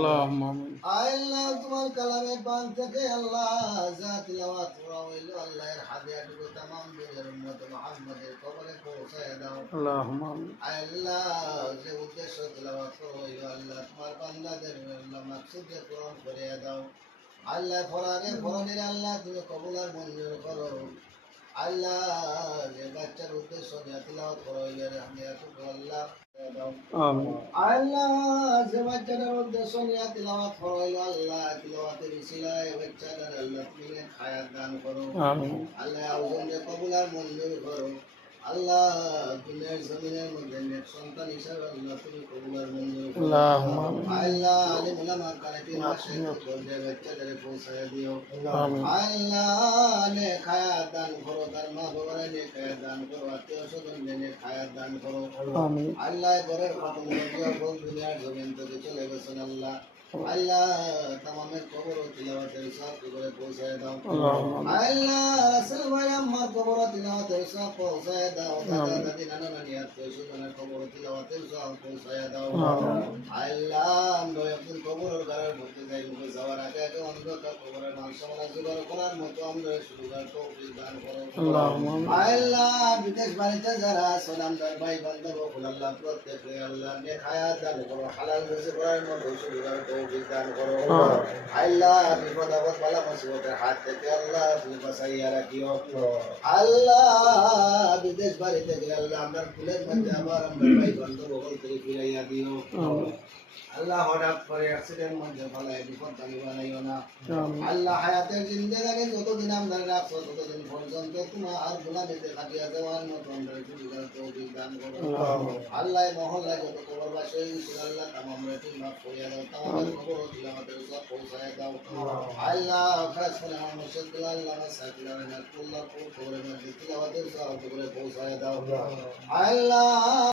اللهم آمين আল্লাহ তোমার কালামে পাক থেকে আল্লাহ যা তিলাওয়াত করা হইল আল্লাহ এর হাদিয়াটুকু तमाम দুনিয়ার উম্মত মুহাম্মাদের কবরে পৌঁছায় দাও। اللهم آمين আল্লাহ যে উদ্দেশ্য তিলাওয়াত করা হইল আল্লাহ তোমার বান্দাদের আল্লাহ মাকসুদে পূরণ করে দাও। আল্লাহ ফরানের আল্লাহ তুমি কবুল আর মঞ্জুর করো। আল্লাহ যে বাচ্চার উদ্দেশ্য নিয়ে তিলাওয়াত করা হইল হাদিয়াটুকু আল্লাহ দাও। آمين আল্লাহ যে বাচ্চাটার উদ্দেশ্য নিয়ে তিলাওয়াত করা হইল আল্লাহ তিলাওয়াতের উসিলায় বাচ্চাটার আল্লাহ তুমি হায়াত দান করো। آمين আল্লাহ আউজনকে কবুল আর মঞ্জুর করো। আল্লাহ দুনিয়ার জমিনের মধ্যে নেক সন্তান হিসাবে আল্লাহ তুমি কবুল আর মঞ্জুর করো। اللهم آمين আল্লাহ আলিম উলামা কালেক্টিভ মাশাইখ পর্যায়ে বাচ্চাদের পৌঁছায় দিও। آمين আল্লাহ নেক হায়াত দান করো, তার মা বাবার নেক হায়াত দান করো, আত্মীয় স্বজনদের নেক হায়াত দান করো। آمين আল্লাহ ঘরের খতম ফল দুনিয়ার জমিন থেকে চলে গেছেন আল্লাহ। আল্লাহ তামামের কবর ও তিলাওয়াতের সওয়াব করে পৌঁছায় দাও। اللهم آمين আল্লাহ রাসূল ভাই আম্মার কবর ও তিলাওয়াতের সওয়াব পৌঁছায় দাও। দাদা দাদি নানা নানি আত্মীয় স্বজনের কবর ও তিলাওয়াতের সওয়াব পৌঁছায় দাও। আল্লাহ আমরা একদিন কবরের ঘরের মধ্যে যাই যাওয়ার আগে আগে অন্ধকার কবরের মাংসমালা জোগাড় করার মতো আমরা সুবিধার তৌফিক দান করো। اللهم آمين আল্লাহ বিদেশ বাড়িতে যারা সোনামদার ভাই বান্ধব আল্লাহ প্রত্যেকে আল্লাহ নেক হায়াত দান করো, হালাল রুজি করার মতো সুবিধার তৌফিক দান করো। আল্লাহ বিপদ আপদ বালা মুসিবতের হাত থেকে আল্লাহ তুমি বাঁচাইয়া রাখিও। আল্লাহ বিদেশ বাড়িতে গেলে আল্লাহ আমরা ফুলের মধ্যে আবার আমরা ভাই বান্ধব থেকে ফিরাইয়া দিও। আল্লাহ হঠাৎ করে অ্যাক্সিডেন্ট মধ্যে ফলায় বিপদ দানি বানাইও না। আল্লাহ হায়াতের জিন্দেগানি যতদিন আমরা রাখছো ততদিন পর্যন্ত তোমার আর গোলামিতে কাটিয়ে যাওয়ার মতো আমরা সুবিধার তৌফিক দান করো। আল্লাহ মহল্লায় যত কবরবাসী হয়েছিল আল্লাহ তামাম রেটিং মাফ করিয়া দাও, তামাম কবর ও তিলাওয়াতের সওয়াব পৌঁছায় দাও। আল্লাহ খাস করে আমার মুর্শিদ আল্লাহ সাকিলা রাহমাতুল্লাহ কবরের মধ্যে তিলাওয়াতের সওয়াব করে পৌঁছায় দাও। আল্লাহ